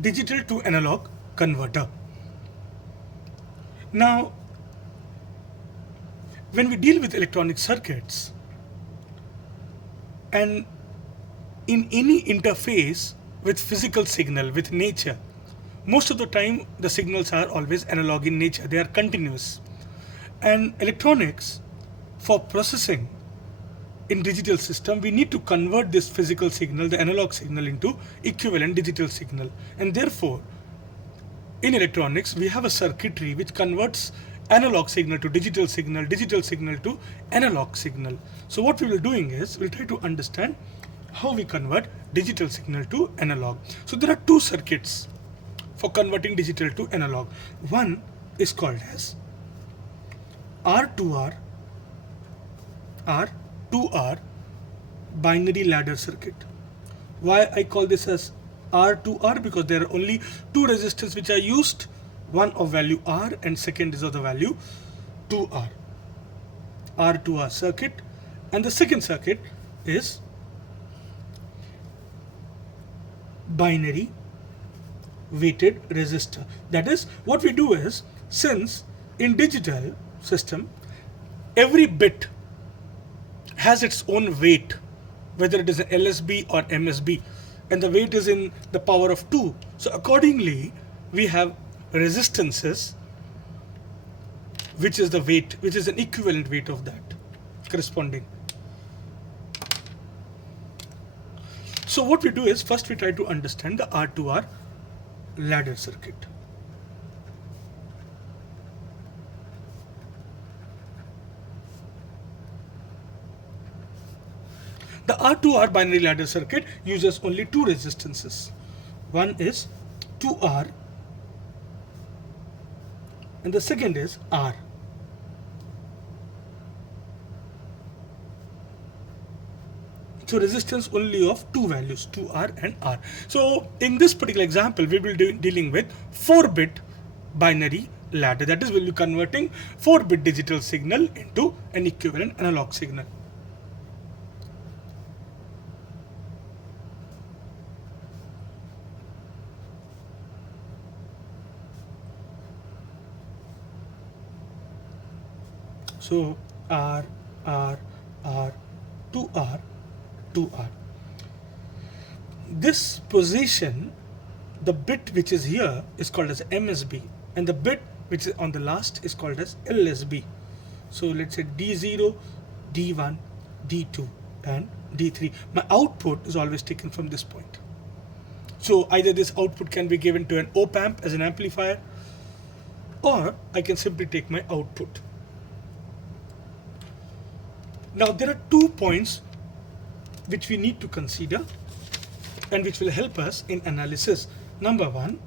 digital to analog converter. Now, when we deal with electronic circuits and in any interface with physical signal, with nature, most of the time the signals are always analog in nature, they are continuous. And electronics, for processing in digital system, we need to convert this physical signal, the analog signal, into equivalent digital signal. And therefore, in electronics, we have a circuitry which converts analog signal to digital signal to analog signal. So what we will doing is, we'll try to understand how we convert digital signal to analog. So there are two circuits for converting digital to analog. One is called as R2R, R2R binary ladder circuit. Why I call this as R2R? Because there are only two resistors which are used, one of value R and second is of the value 2R. R2R circuit, and the second circuit is binary weighted resistor. That is, what we do is, since in digital system every bit has its own weight, whether it is an LSB or MSB, and the weight is in the power of 2. So accordingly, we have resistances, which is the weight, which is an equivalent weight of that corresponding. So what we do is, first we try to understand the R2R ladder circuit. The R2R binary ladder circuit uses only two resistances. One is 2R and the second is R. So resistance only of two values, 2R and R. So in this particular example, we will be dealing with 4-bit binary ladder. That is, we'll be converting 4-bit digital signal into an equivalent analog signal. So R, R, R, 2R, 2R. This position, the bit which is here is called as MSB, and the bit which is on the last is called as LSB. So let's say D0, D1, D2 and D3. My output is always taken from this point. So either this output can be given to an op-amp as an amplifier, or I can simply take my output. Now there are 2 points which we need to consider and which will help us in analysis. Number one,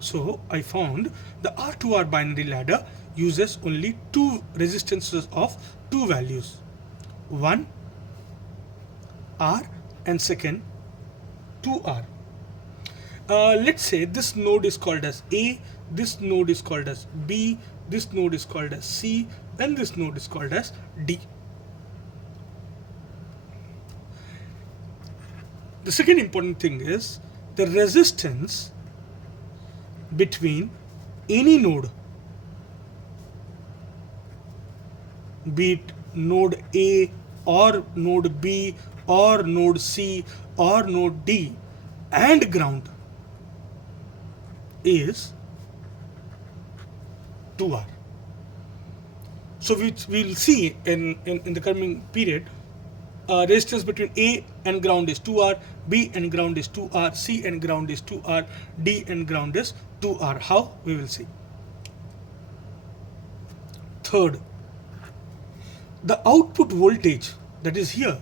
so I found the R2R binary ladder uses only two resistances of two values. One R and second 2R. Let's say this node is called as A, this node is called as B, this node is called as C, and this node is called as D. The second important thing is the resistance between any node, be it node A or node B or node C or node D and ground, is 2R. So we'll see in the coming period, resistance between A and ground is 2R, B and ground is 2R, C and ground is 2R, D and ground is 2R. How? We will see. Third, the output voltage that is here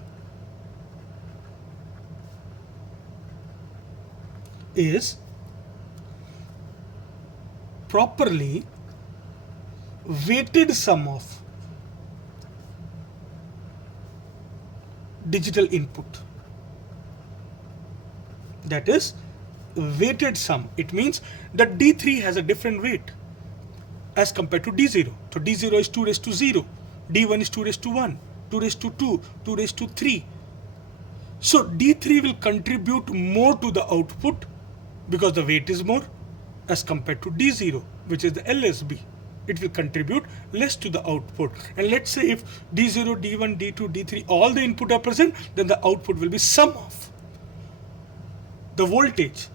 is properly weighted sum of digital input. That is weighted sum. It means that D3 has a different weight as compared to D0. So D0 is 2 raised to 0, D1 is 2 raised to 1, 2 raised to 2, 2 raised to 3. So D3 will contribute more to the output because the weight is more as compared to D0, which is the LSB. It will contribute less to the output. And let's say if D0, D1, D2, D3, all the input are present, then the output will be sum of the voltage.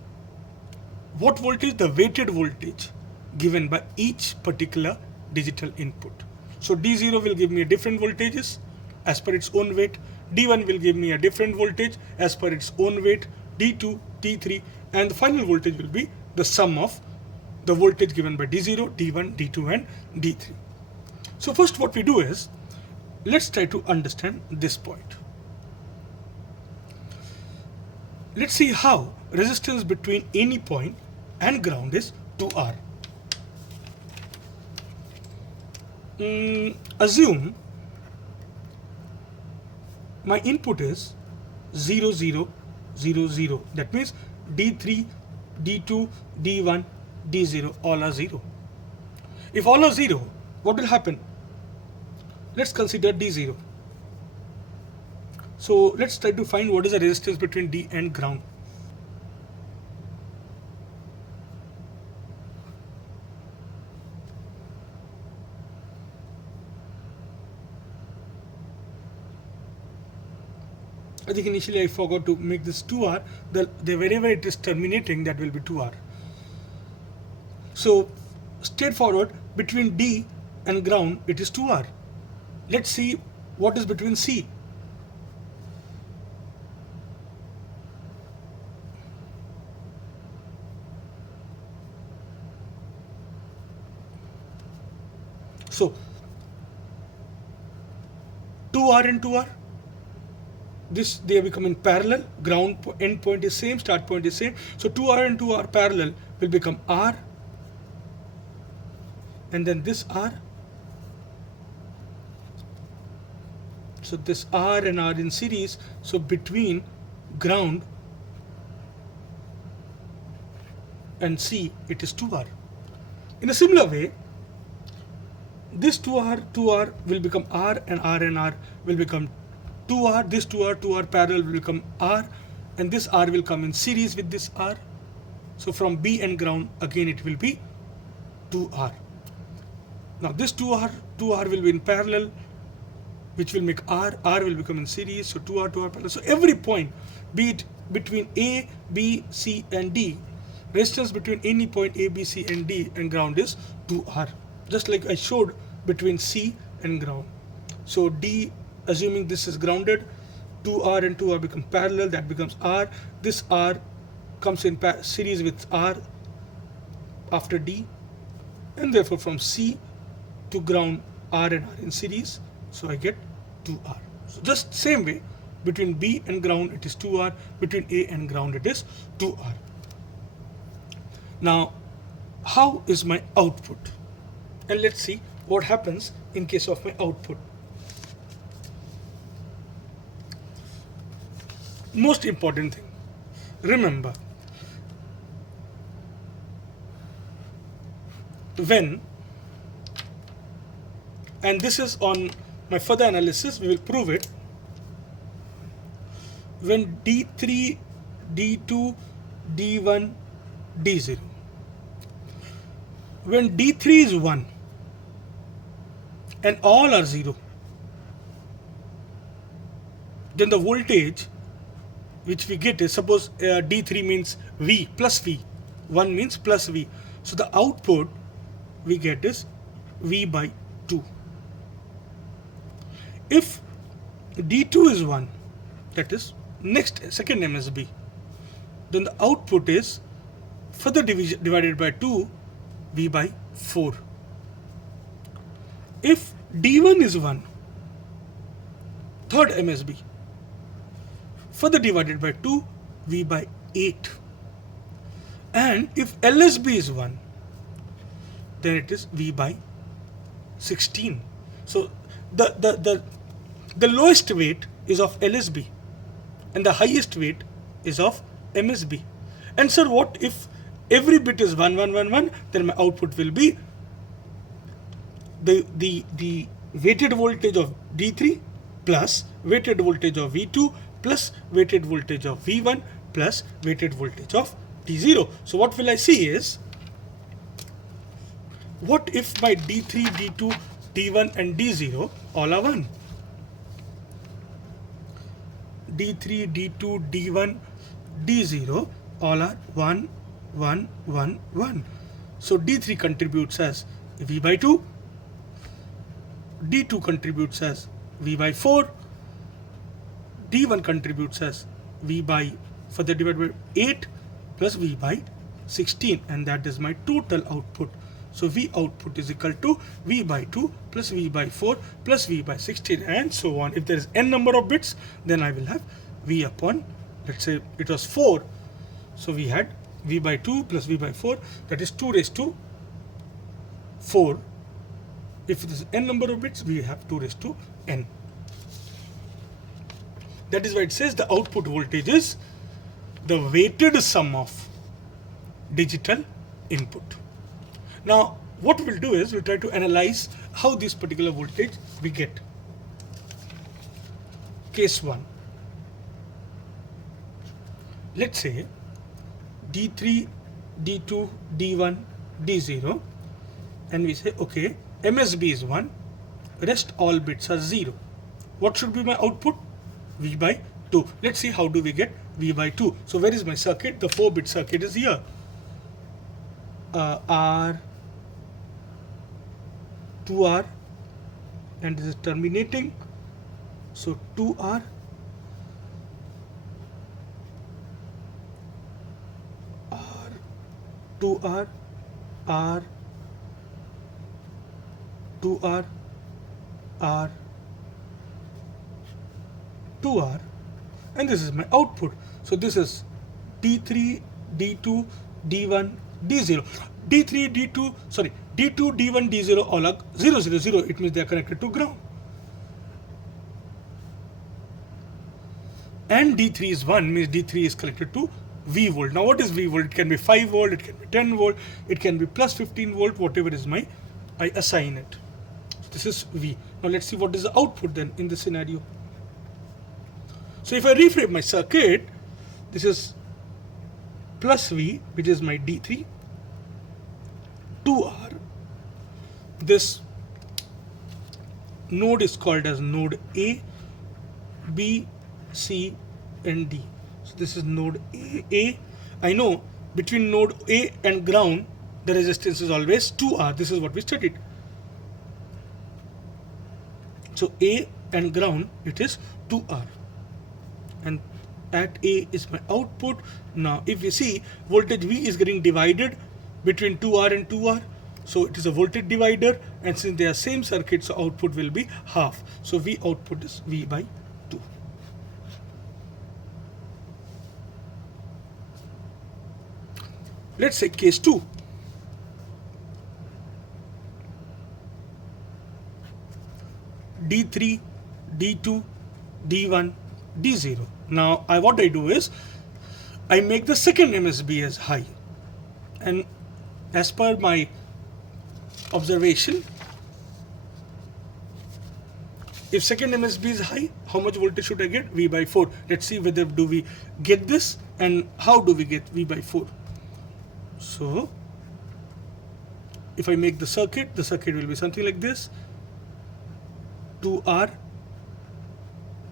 What voltage? The weighted voltage given by each particular digital input. So D0 will give me a different voltages as per its own weight. D1 will give me a different voltage as per its own weight. D2, D3, and the final voltage will be the sum of the voltage given by D0, D1, D2 and D3. So first what we do is, let's try to understand this point. Let's see how resistance between any point and ground is 2R. Assume my input is 0, 0, 0, 0. That means D3, D2, D1, D0 all are 0. If all are 0, what will happen? Let's consider D0. So let's try to find what is the resistance between D and ground. I think initially I forgot to make this 2R. Wherever it is terminating, that will be 2R. So straightforward, between D and ground it is 2R. Let's see what is between C. So 2R and 2R, this they become in parallel. Ground end point is same, start point is same. So 2R and 2R parallel will become R, and then this R. So this R and R in series. So between ground and C it is 2R. In a similar way, this 2R will become R, and R will become 2R. This 2R parallel will become R, and this R will come in series with this R. So from B and ground again it will be 2R. Now this 2R will be in parallel, which will make R will become in series. So 2R parallel. So every point, be it between A, B, C and D, resistance between any point A, B, C and D and ground is 2R. Just like I showed between C and ground. So D, assuming this is grounded, 2R and 2R become parallel, that becomes R. This R comes in series with R after D, and therefore from C to ground R and R in series, so I get 2R. So just same way, between B and ground it is 2R, between A and ground it is 2R. Now how is my output? And let's see what happens in case of my output. Most important thing, remember, when, and this is on my further analysis, we will prove it, when D3, D2, D1, D0, when D3 is 1 and all are 0, then the voltage which we get is, suppose D3 means V plus V, 1 means plus V. So the output we get is V by 2. If D2 is 1, that is second MSB, then the output is further divided by 2, V by 4. If D1 is 1, third MSB, further divided by 2, V by 8. And if LSB is 1, then it is V by 16. So the lowest weight is of LSB and the highest weight is of MSB. And sir, what if every bit is 1, 1, 1, 1? Then my output will be the weighted voltage of D3 plus weighted voltage of V2 plus weighted voltage of V1 plus weighted voltage of D0. So what will I see is, what if my D3, D2, D1 and D0 all are 1? D3, D2, D1, D0 all are 1, 1, 1, 1. So D3 contributes as V by 2, D2 contributes as V by 4, D1 contributes as V by further divided by 8 plus V by 16, and that is my total output. So V output is equal to V by 2 plus V by 4 plus V by 16 and so on. If there is n number of bits, then I will have V upon, let's say it was 4. So we had V by 2 plus V by 4, that is 2 raised to 4. If it is n number of bits, we have 2 raised to n. That is why it says the output voltage is the weighted sum of digital input. Now, what we'll do is we'll try to analyze how this particular voltage we get. Case 1. Let's say D3, D2, D1, D0, and we say, okay, MSB is 1, rest all bits are 0. What should be my output? V by 2. Let's see how do we get V by 2. So where is my circuit? The 4-bit circuit is here. R, 2R, and this is terminating. So 2R, R, 2R, R, 2R, R, 2R, and this is my output. So this is D3, D2, D1, D0. D3, D2, sorry, D2, D1, D0 all are 0, 0, 0. It means they are connected to ground. And D3 is 1, means D3 is connected to V volt. Now what is V volt? It can be 5 volt, it can be 10 volt, it can be plus 15 volt, whatever is my, I assign it. So this is V. Now let's see what is the output then in this scenario. So if I reframe my circuit, this is plus V, which is my D3, 2R. This node is called as node A, B, C, and D. So this is node A. I know between node A and ground, the resistance is always 2R. This is what we studied. So A and ground, it is 2R. And at A is my output. Now if you see, voltage V is getting divided between 2R and 2R. So it is a voltage divider, and since they are same circuit, so output will be half. So V output is V by 2. Let's say case 2. D3, D2, D1, D0. Now what I do is I make the second MSB as high, and as per my observation, if second MSB is high, how much voltage should I get? V by 4. Let's see whether do we get this and how do we get V by 4. So if I make the circuit will be something like this. 2R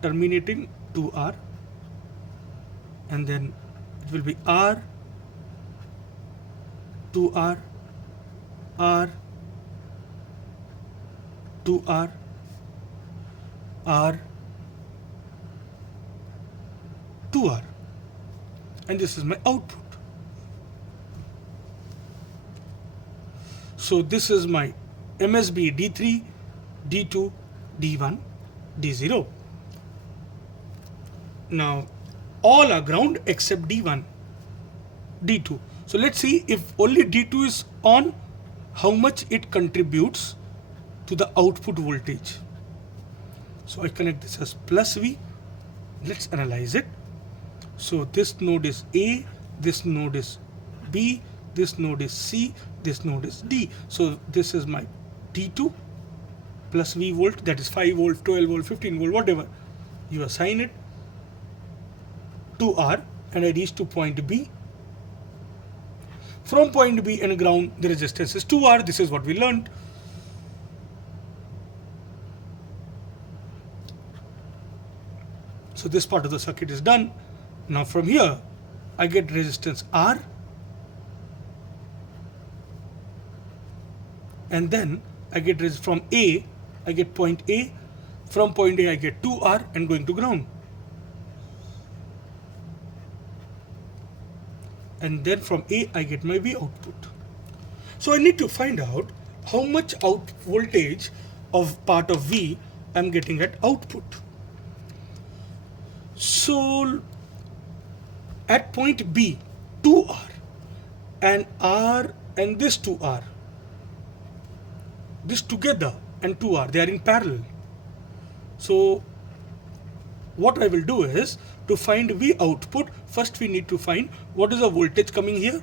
terminating 2R, and then it will be R, 2R, R, 2R, R, 2R, and this is my output. So this is my MSB D3, D2, D1, D0. Now all are ground except D1, D2. So let's see if only D2 is on, how much it contributes to the output voltage. So I connect this as plus V. Let's analyze it. So this node is A, this node is B, this node is C, this node is D. So this is my D2 plus V volt, that is 5 volt, 12 volt, 15 volt, whatever. You assign it to R, and I reach to point B. From point B and ground, the resistance is 2R. This is what we learned. So this part of the circuit is done. Now from here, I get resistance R, and then I get from A, I get point A. From point A, I get 2R and going to ground. And then from A, I get my V output. So I need to find out how much out voltage of part of V I'm getting at output. So at point B, 2R and R and this 2R, this together and 2R, they are in parallel. So what I will do is, to find V output, first we need to find what is the voltage coming here.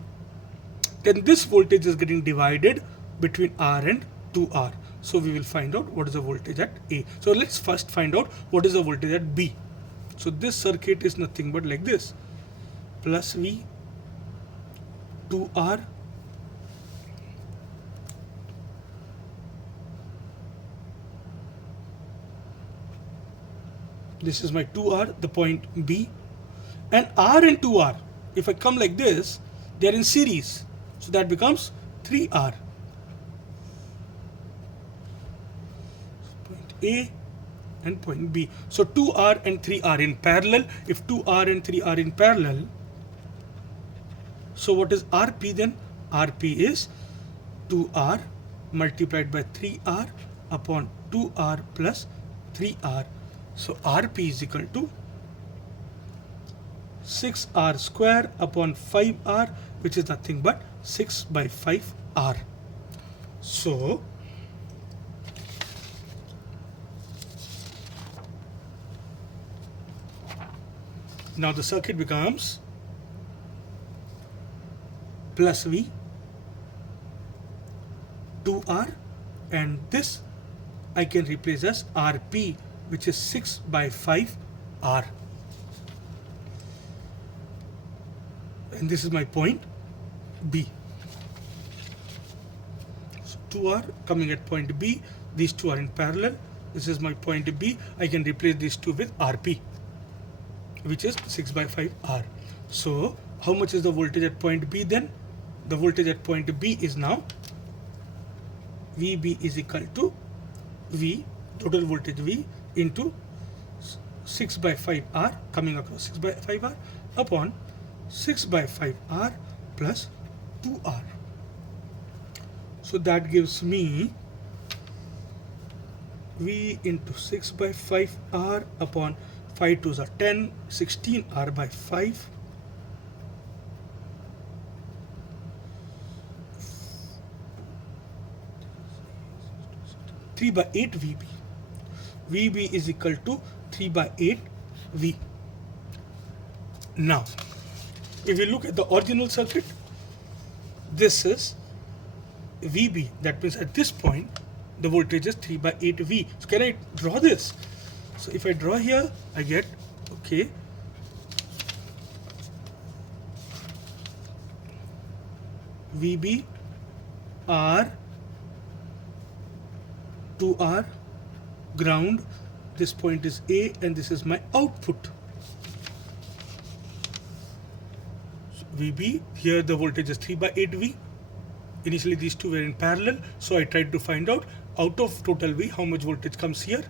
Then this voltage is getting divided between R and 2R. So we will find out what is the voltage at A. So let's first find out what is the voltage at B. So this circuit is nothing but like this. Plus V, 2R, this is my 2R, the point B, and R and 2R, if I come like this, they are in series, so that becomes 3R. Point A and point B. So 2R and 3 are in parallel. If 2R and 3 are in parallel, so what is RP then? RP is 2R multiplied by 3R upon 2R plus 3R. So RP is equal to 6R square upon 5R, which is nothing but 6 by 5R. So now the circuit becomes plus V, 2R, and this I can replace as RP, which is 6 by 5R. And this is my point B. So 2R coming at point B, these two are in parallel. This is my point B. I can replace these two with RP, which is 6 by 5R. So how much is the voltage at point B then? The voltage at point B is now VB is equal to V, total voltage V, into 6 by 5R, coming across 6 by 5R, upon 6 by 5R plus 2R. So that gives me V into 6 by 5R upon 5 2s are 10, 16R by 5. 3 by 8 VB. VB is equal to 3 by 8 V. Now, if we look at the original circuit, this is VB. That means at this point, the voltage is 3 by 8 V. So can I draw this? So if I draw here, I get, okay, VB, R, 2R, ground, this point is A, and this is my output. So VB, here the voltage is 3 by 8 V. Initially these two were in parallel, so I tried to find out of total V how much voltage comes here.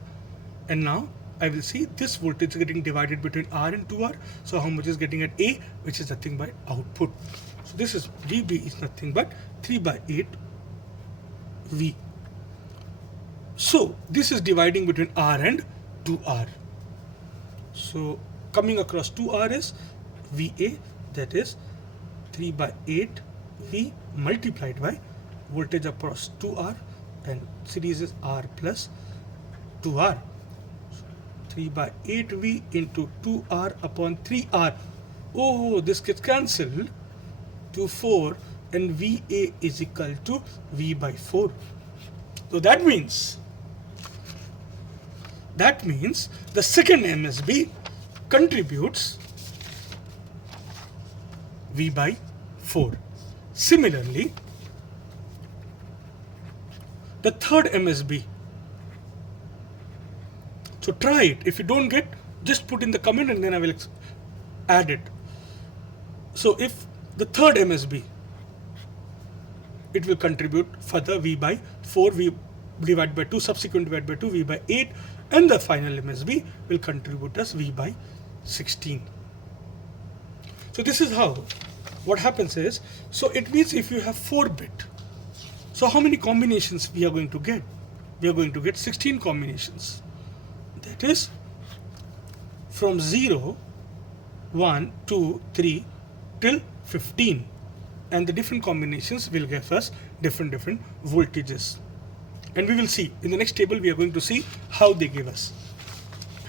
And now I will see this voltage getting divided between R and 2R. So how much is getting at A, which is nothing but output. So this is VB is nothing but 3 by 8 V. So this is dividing between R and 2R. So coming across 2R is VA, that is 3 by 8 V multiplied by voltage across 2R, and series is R plus 2R. 3 by 8 V into 2R upon 3R. Oh, this gets cancelled to 4, and VA is equal to V by 4. So that means the second MSB contributes V by 4. Similarly, the third MSB. So try it. If you don't get, just put in the comment and then I will add it. So if the third MSB, it will contribute further V by 4, V divided by 2, subsequent divided by 2, V by 8, and the final MSB will contribute as V by 16. So this is how, what happens is, so it means if you have 4-bit, so how many combinations we are going to get? We are going to get 16 combinations. That is from 0, 1, 2, 3 till 15. And the different combinations will give us different voltages. And we will see, in the next table we are going to see how they give us.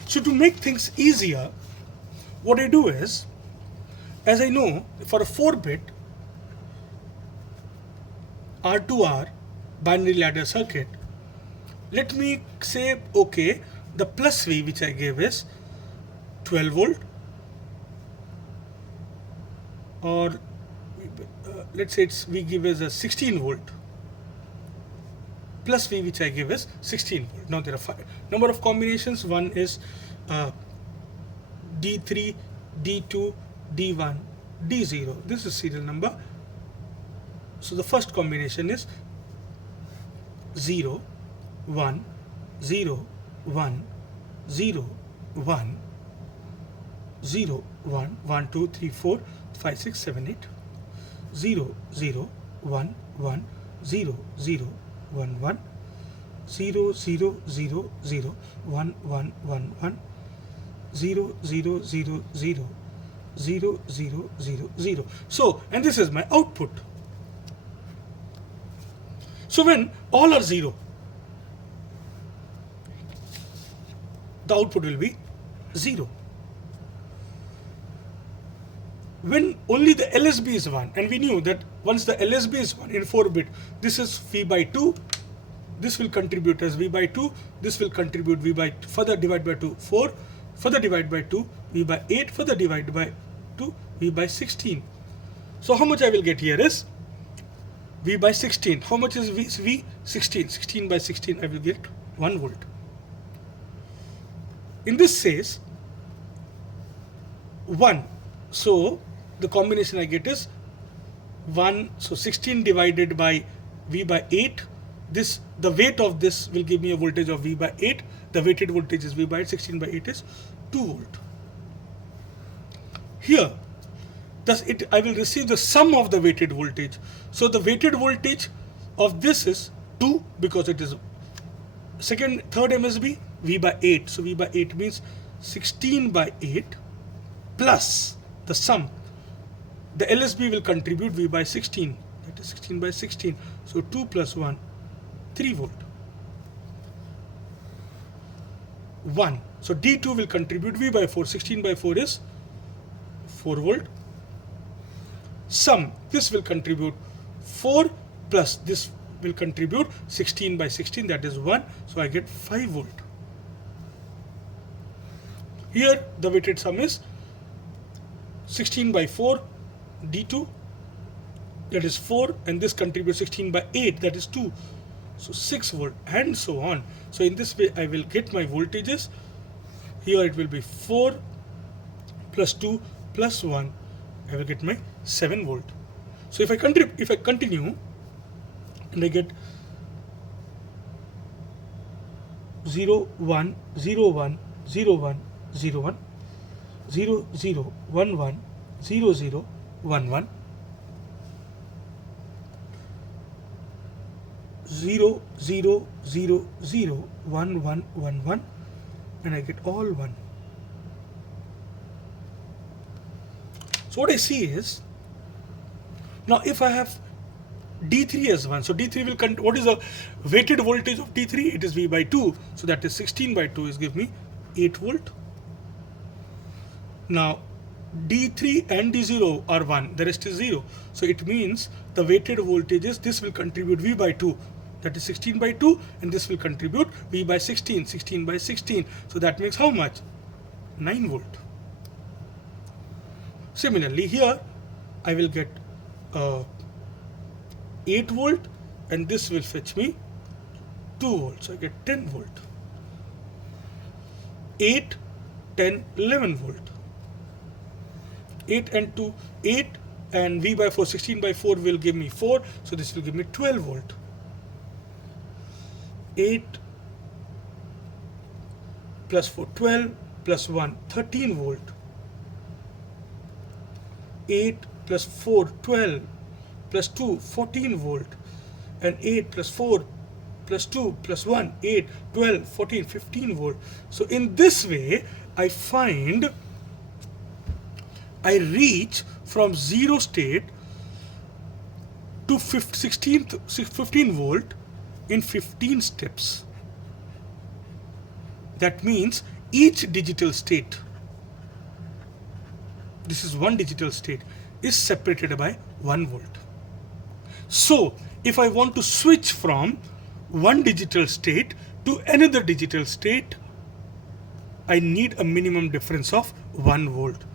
So to make things easier, what I do is, as I know, for a 4-bit R2R binary ladder circuit, let me say, okay, the plus V which I gave is 12 volt, or let's say we give as a 16 volt, plus V which I give is 16 volt. Now there are 5 number of combinations. One is D3, D2, D1, D0. This is serial number. So the first combination is 0, 1, 0, 1, 0, 1, 0, 1, 1, 2, 3, 4, 5, 6, 7, 8, 0, 0, 1, 1, 0, 0, 1, 1, 0, 0, 0, 0, 1, 1, 1, 1, 0, 0, 0, 0, 0, 0, 0, 0. So, and this is my output. So when all are 0, the output will be 0. When only the LSB is 1, and we knew that once the LSB is 1 in 4-bit, this is V by 2, this will contribute as V by 2, this will contribute V by, further divide by 2, 4, further divide by 2, V by 8, further divide by 2, V by 16. So how much I will get here is V by 16. How much is V? 16. 16 by 16, I will get 1 volt. In this says 1. So the combination I get is 1. So 16 divided by V by 8. This, the weight of this will give me a voltage of V by 8. The weighted voltage is V by 8. 16 by 8 is 2 volt. Here, thus I will receive the sum of the weighted voltage. So the weighted voltage of this is 2 because it is third MSB, V by 8. So V by 8 means 16 by 8 plus the sum. The LSB will contribute V by 16. That is 16 by 16. So 2 plus 1, 3 volt. 1. So D2 will contribute V by 4. 16 by 4 is 4 volt. Sum, this will contribute 4 plus this will contribute 16 by 16, that is 1. So I get 5 volt. Here the weighted sum is 16 by 4 D2, that is 4, and this contributes 16 by 8, that is 2. So 6 volt and so on. So in this way I will get my voltages. Here it will be 4 plus 2 plus 1. I will get my 7 volt. So if I continue and I get 0, 1, 0, 1, 0, 1, 0, 1, 0, 0, 1, 1, 0, 0, 1, 1, 0, 0, 0, 0, 1, 1, 1, 1, and I get all 1. So what I see is, now if I have D3 as 1, so D3 will, what is the weighted voltage of D3? It is V by 2, so that is 16 by 2 is give me 8 volt. Now D3 and D0 are 1, the rest is 0. So it means the weighted voltages, this will contribute V by 2, that is 16 by 2, and this will contribute V by 16, 16 by 16. So that makes how much? 9 volt. Similarly here I will get 8 volt, and this will fetch me 2 volts. So I get 10 volt. 8, 10, 11 volt. 8 and 2, 8 and V by 4, 16 by 4 will give me 4. So this will give me 12 volt. 8 plus 4, 12 plus 1, 13 volt. 8 plus 4, 12 plus 2, 14 volt. And 8 plus 4 plus 2 plus 1, 8, 12, 14, 15 volt. So in this way, I reach from 0 state to 15 volt in 15 steps. That means each digital state, this is one digital state, is separated by 1 volt. So if I want to switch from one digital state to another digital state, I need a minimum difference of 1 volt.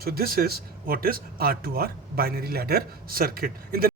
So this is what is R2R binary ladder circuit. In the